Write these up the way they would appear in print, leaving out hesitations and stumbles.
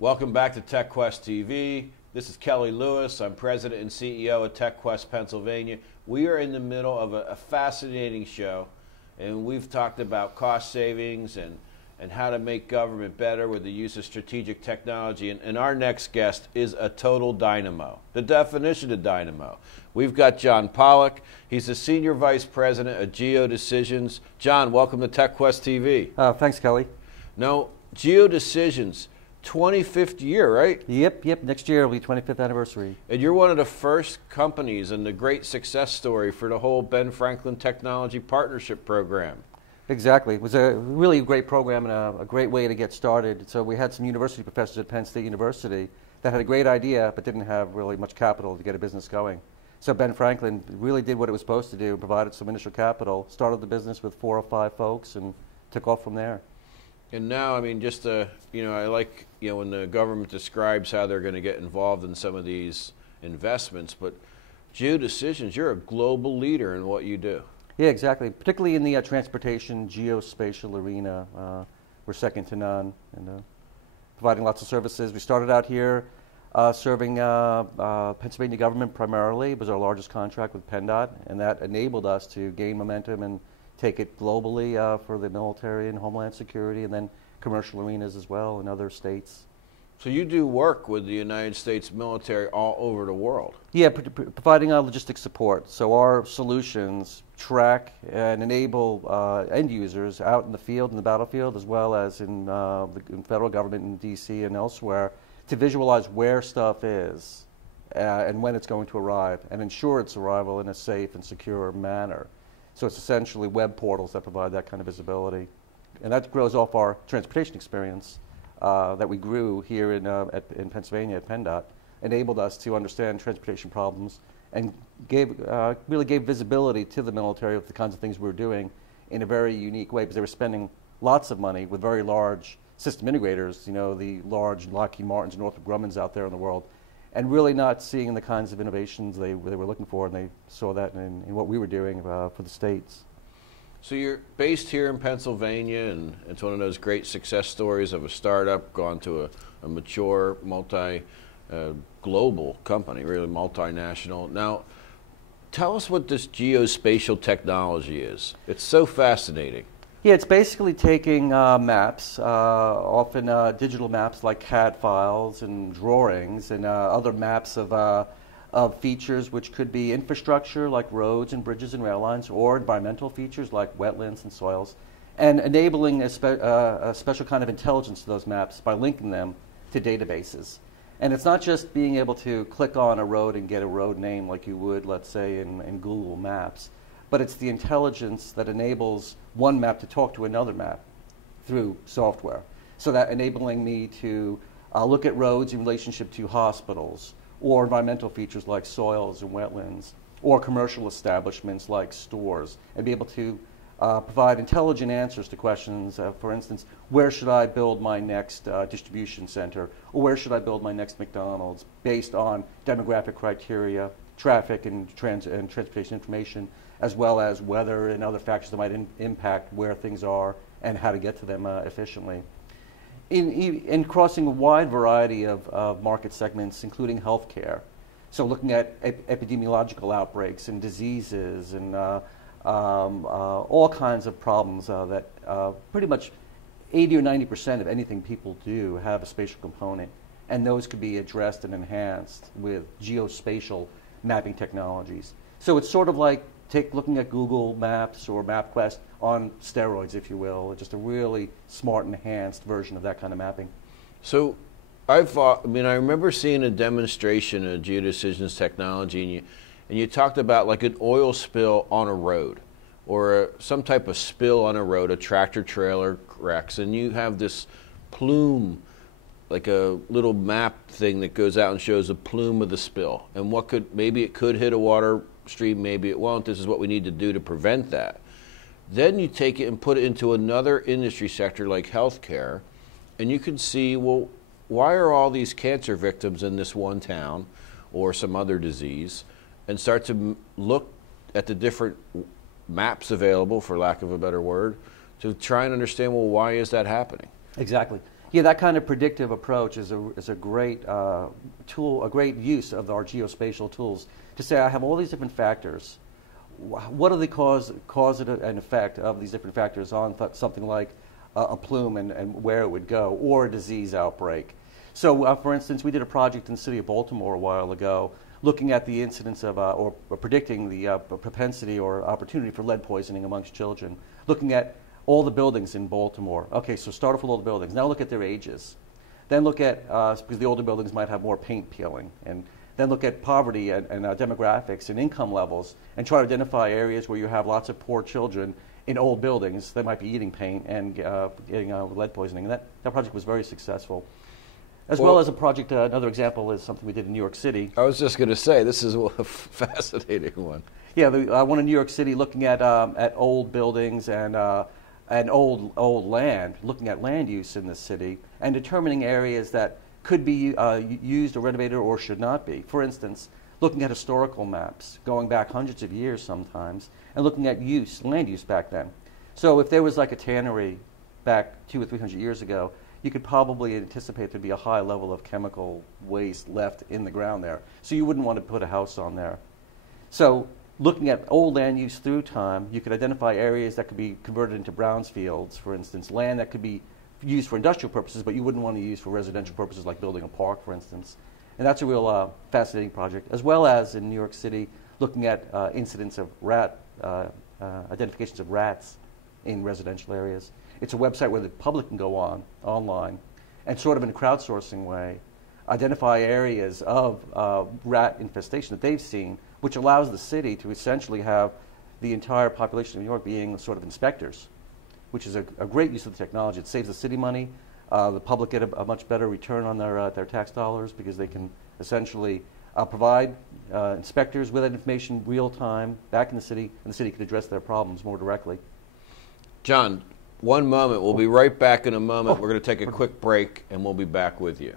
Welcome back to TechQuest TV. This is Kelly Lewis. I'm President and CEO of TechQuest Pennsylvania. We are in the middle of a fascinating show, and we've talked about cost savings and how to make government better with the use of strategic technology. And our next guest is a total dynamo, the definition of dynamo. We've got John Pollack. He's the Senior Vice President of GEO Decisions. John, welcome to TechQuest TV. Thanks, Kelly. Now, GEO Decisions, 25th year, right? Yep. Next year will be 25th anniversary. And you're one of the first companies and the great success story for the whole Ben Franklin Technology Partnership Program. Exactly. It was a really great program and a great way to get started. So we had some university professors at Penn State University that had a great idea but didn't have really much capital to get a business going. So Ben Franklin really did what it was supposed to do, provided some initial capital, started the business with 4 or 5 folks, and took off from there. And now, I mean, just, I like, when the government describes how they're going to get involved in some of these investments, but GEO Decisions, you're a global leader in what you do. Yeah, exactly. Particularly in the transportation, geospatial arena, we're second to none, and providing lots of services. We started out here serving Pennsylvania government primarily. It was our largest contract with PennDOT, and that enabled us to gain momentum and take it globally for the military and homeland security, and then commercial arenas as well in other states. So you do work with the United States military all over the world? Yeah, providing logistics support. So our solutions track and enable end users out in the field, in the battlefield, as well as in federal government in D.C. and elsewhere, to visualize where stuff is and when it's going to arrive, and ensure its arrival in a safe and secure manner. So it's essentially web portals that provide that kind of visibility. And that grows off our transportation experience that we grew here in Pennsylvania at PennDOT, enabled us to understand transportation problems and really gave visibility to the military of the kinds of things we were doing in a very unique way, because they were spending lots of money with very large system integrators, the large Lockheed Martins and Northrop Grummans out there in the world, and really not seeing the kinds of innovations they were looking for, and they saw that in what we were doing for the states. So you're based here in Pennsylvania, and it's one of those great success stories of a startup gone to a mature, global company, really multinational. Now, tell us what this geospatial technology is. It's so fascinating. Yeah, it's basically taking maps, often digital maps like CAD files and drawings, and other maps of features which could be infrastructure like roads and bridges and rail lines, or environmental features like wetlands and soils, and enabling a special kind of intelligence to those maps by linking them to databases. And it's not just being able to click on a road and get a road name like you would, let's say, in Google Maps, but it's the intelligence that enables one map to talk to another map through software. So that enabling me to look at roads in relationship to hospitals, or environmental features like soils and wetlands, or commercial establishments like stores, and be able to provide intelligent answers to questions, for instance, where should I build my next distribution center, or where should I build my next McDonald's, based on demographic criteria, traffic and transportation information, as well as weather and other factors that might impact where things are and how to get to them efficiently. In crossing a wide variety of market segments, including healthcare. So looking at epidemiological outbreaks and diseases and all kinds of problems that pretty much 80 or 90% of anything people do have a spatial component, and those could be addressed and enhanced with geospatial mapping technologies. So it's sort of like looking at Google Maps or MapQuest on steroids, if you will, just a really smart, enhanced version of that kind of mapping. So I remember seeing a demonstration of GeoDecisions technology, and you talked about like an oil spill on a road, or some type of spill on a road, a tractor trailer wrecks, and you have this plume, like a little map thing that goes out and shows a plume of the spill, and maybe it could hit a water stream, maybe it won't. This is what we need to do to prevent that. Then you take it and put it into another industry sector like healthcare, and you can see, well, why are all these cancer victims in this one town or some other disease, and start to look at the different maps available, for lack of a better word, to try and understand, well, why is that happening? Exactly. Yeah, that kind of predictive approach is a great tool, a great use of our geospatial tools to say, I have all these different factors. What are the cause and effect of these different factors on something like a plume and where it would go, or a disease outbreak? So, for instance, we did a project in the city of Baltimore a while ago looking at the incidence of, or predicting the propensity or opportunity for lead poisoning amongst children, looking at all the buildings in Baltimore. Okay, so start off with all the buildings. Now look at their ages. Then look at, because the older buildings might have more paint peeling, and then look at poverty and demographics and income levels, and try to identify areas where you have lots of poor children in old buildings that might be eating paint and getting lead poisoning. And that project was very successful. As well as a project, another example is something we did in New York City. I was just going to say, this is a fascinating one. Yeah, one in New York City looking at old buildings and old land, looking at land use in the city and determining areas that could be used or renovated or should not be. For instance, looking at historical maps going back hundreds of years sometimes and looking at land use back then. So if there was like a tannery back 200 or 300 years ago, you could probably anticipate there'd be a high level of chemical waste left in the ground there. So you wouldn't want to put a house on there. So looking at old land use through time, you could identify areas that could be converted into brownfields, for instance, land that could be used for industrial purposes, but you wouldn't want to use for residential purposes like building a park, for instance. And that's a real fascinating project, as well as in New York City, looking at incidents of identifications of rats in residential areas. It's a website where the public can go online, and sort of in a crowdsourcing way, identify areas of rat infestation that they've seen, which allows the city to essentially have the entire population of New York being sort of inspectors, which is a great use of the technology. It saves the city money. The public get a much better return on their tax dollars because they can essentially provide inspectors with that information real time back in the city, and the city can address their problems more directly. John, one moment. We'll be right back in a moment. We're going to take a quick break, and we'll be back with you.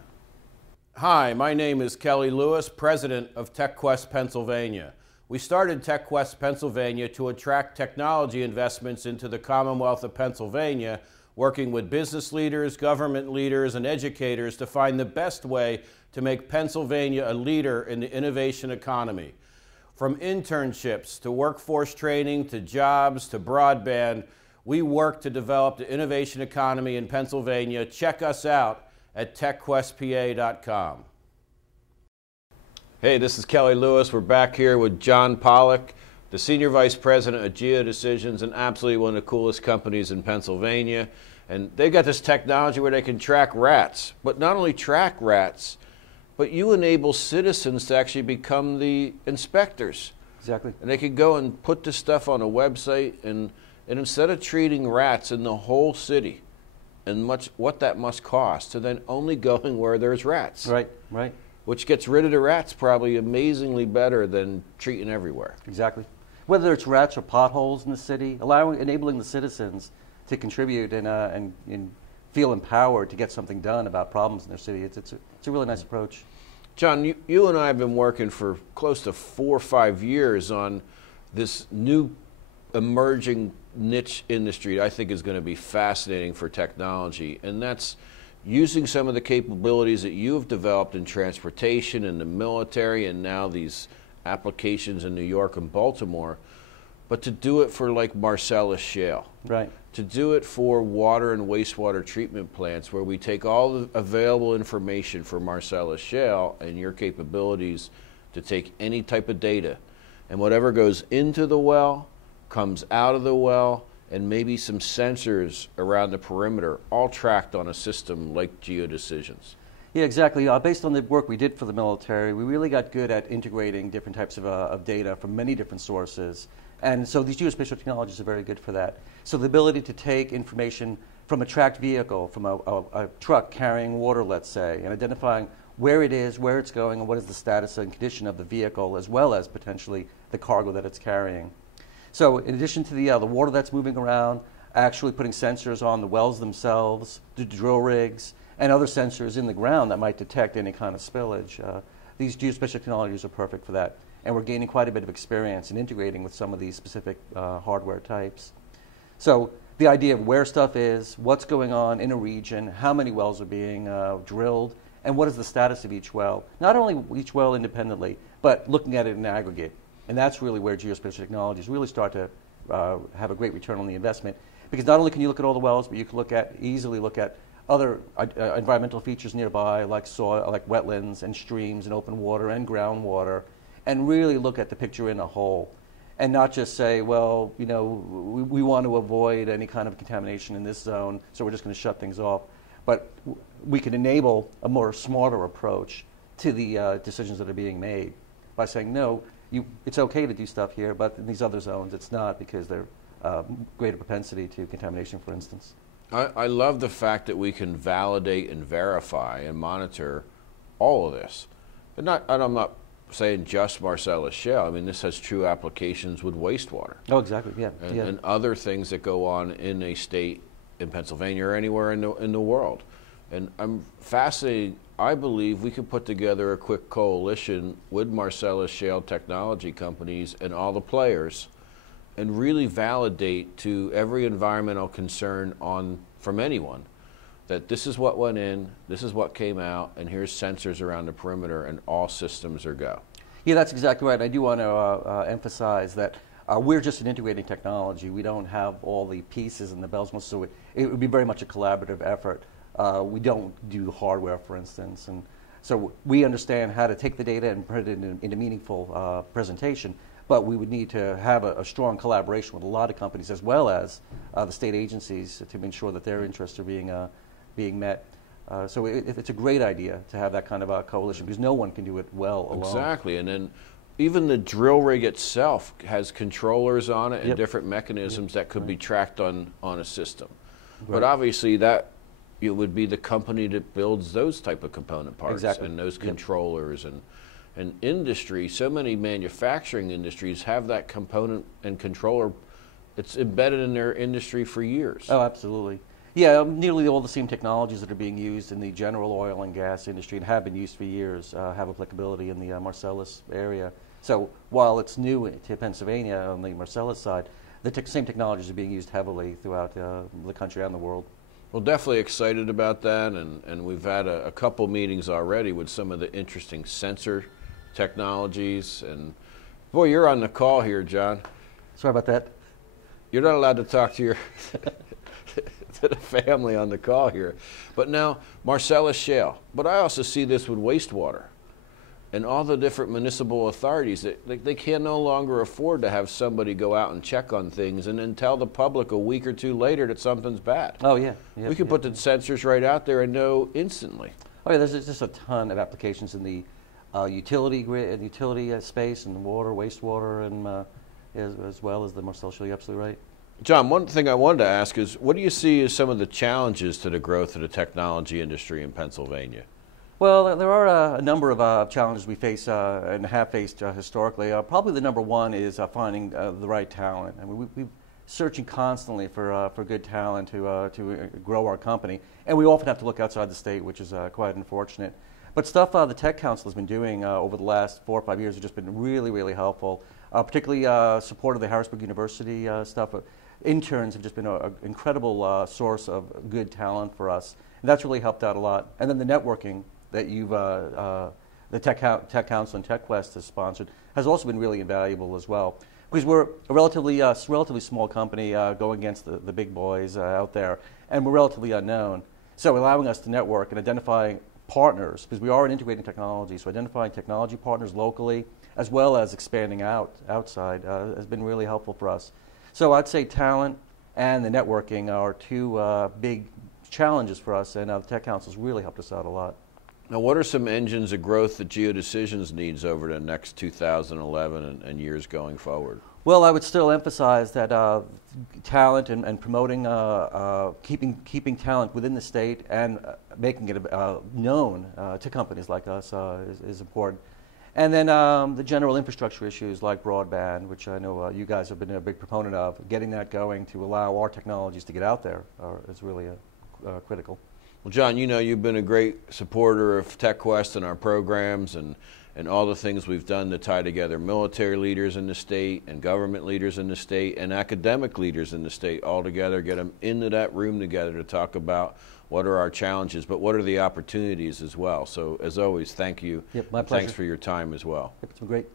Hi, my name is Kelly Lewis, president of TechQuest Pennsylvania. We started TechQuest Pennsylvania to attract technology investments into the Commonwealth of Pennsylvania, working with business leaders, government leaders, and educators to find the best way to make Pennsylvania a leader in the innovation economy. From internships to workforce training to jobs to broadband, we work to develop the innovation economy in Pennsylvania. Check us out at techquestpa.com. Hey, this is Kelly Lewis. We're back here with John Pollack, the Senior Vice President at GEO Decisions, and absolutely one of the coolest companies in Pennsylvania. And they've got this technology where they can track rats, but not only track rats, but you enable citizens to actually become the inspectors. Exactly. And they can go and put this stuff on a website, and instead of treating rats in the whole city and what that must cost, to then only going where there's rats. Right, right. Which gets rid of the rats probably amazingly better than treating everywhere. Exactly. Whether it's rats or potholes in the city, enabling the citizens to contribute and feel empowered to get something done about problems in their city. It's a really nice approach. John, you and I have been working for close to 4 or 5 years on this new emerging niche industry I think is going to be fascinating for technology, and that's using some of the capabilities that you have developed in transportation and the military and now these applications in New York and Baltimore, but to do it for like Marcellus Shale. Right. To do it for water and wastewater treatment plants where we take all the available information for Marcellus Shale and your capabilities to take any type of data, and whatever goes into the well comes out of the well, and maybe some sensors around the perimeter, all tracked on a system like GEO Decisions. Yeah, exactly. Based on the work we did for the military, we really got good at integrating different types of data from many different sources. And so these geospatial technologies are very good for that. So the ability to take information from a tracked vehicle, from a truck carrying water, let's say, and identifying where it is, where it's going, and what is the status and condition of the vehicle, as well as potentially the cargo that it's carrying. So in addition to the water that's moving around, actually putting sensors on the wells themselves, the drill rigs, and other sensors in the ground that might detect any kind of spillage. These geospatial technologies are perfect for that. And we're gaining quite a bit of experience in integrating with some of these specific hardware types. So the idea of where stuff is, what's going on in a region, how many wells are being drilled, and what is the status of each well. Not only each well independently, but looking at it in aggregate. And that's really where geospatial technologies really start to have a great return on the investment. Because not only can you look at all the wells, but you can easily look at other environmental features nearby, like soil, like wetlands and streams and open water and groundwater, and really look at the picture in a whole. And not just say, well, you know, we want to avoid any kind of contamination in this zone, so we're just going to shut things off. But we can enable a more smarter approach to the decisions that are being made by saying, no, it's okay to do stuff here, but in these other zones it's not, because they're greater propensity to contamination, for instance. I love the fact that we can validate and verify and monitor all of this. And I'm not saying just Marcellus Shale. I mean, this has true applications with wastewater. Oh, exactly, yeah. And other things that go on in a state in Pennsylvania or anywhere in the world. And I'm fascinated. I believe we could put together a quick coalition with Marcellus Shale technology companies and all the players and really validate to every environmental concern from anyone that this is what went in, this is what came out, and here's sensors around the perimeter, and all systems are go. Yeah, that's exactly right. I do want to emphasize that we're just an integrating technology. We don't have all the pieces and the bells and whistles, so it would be very much a collaborative effort. We don't do hardware, for instance, and so we understand how to take the data and put it in a meaningful presentation. But we would need to have a strong collaboration with a lot of companies, as well as the state agencies, to ensure that their interests are being met. So it's a great idea to have that kind of a coalition, because no one can do it well alone. Exactly, and then even the drill rig itself has controllers on it and different mechanisms that could be tracked on a system. Right. But obviously that it would be the company that builds those type of component parts and those controllers and industry. So many manufacturing industries have that component and controller. It's embedded in their industry for years. Oh, absolutely. Yeah, nearly all the same technologies that are being used in the general oil and gas industry and have been used for years have applicability in the Marcellus area. So while it's new to Pennsylvania on the Marcellus side, the same technologies are being used heavily throughout the country and the world. Well, definitely excited about that, and we've had a couple meetings already with some of the interesting sensor technologies. And boy, you're on the call here, John. Sorry about that. You're not allowed to talk to your to the family on the call here. But now, Marcellus Shale. But I also see this with wastewater and all the different municipal authorities. They can no longer afford to have somebody go out and check on things and then tell the public a week or two later that something's bad. Oh, yeah. We can put the sensors right out there and know instantly. Oh, yeah, there's just a ton of applications in the utility grid and utility space, and the water, wastewater, and as well as the Marcellus Shale. You're absolutely right. John, one thing I wanted to ask is, what do you see as some of the challenges to the growth of the technology industry in Pennsylvania? Well, there are a number of challenges we face and have faced historically. Probably the number one is finding the right talent. I mean, we're searching constantly for good talent to grow our company, and we often have to look outside the state, which is quite unfortunate. But stuff the Tech Council has been doing over the last 4 or 5 years has just been really, really helpful. Particularly support of the Harrisburg University stuff. Interns have just been an incredible source of good talent for us, and that's really helped out a lot. And then the networking that the Tech Council and TechQuest has sponsored has also been really invaluable as well, because we're a relatively small company going against the big boys out there, and we're relatively unknown. So allowing us to network and identifying partners, because we are an integrating technology, so identifying technology partners locally as well as expanding outside has been really helpful for us. So I'd say talent and the networking are two big challenges for us, and the Tech Council's really helped us out a lot. Now, what are some engines of growth that GEO Decisions needs over the next 2011 and years going forward? Well, I would still emphasize that talent and promoting, keeping talent within the state and making it known to companies like us is important. And then the general infrastructure issues like broadband, which I know you guys have been a big proponent of, getting that going to allow our technologies to get out there is really critical. Well, John, you know you've been a great supporter of TechQuest and our programs, and and all the things we've done to tie together military leaders in the state and government leaders in the state and academic leaders in the state all together, get them into that room together to talk about what are our challenges, but what are the opportunities as well. So as always, thank you. Yep, my pleasure. Thanks for your time as well. It's been great.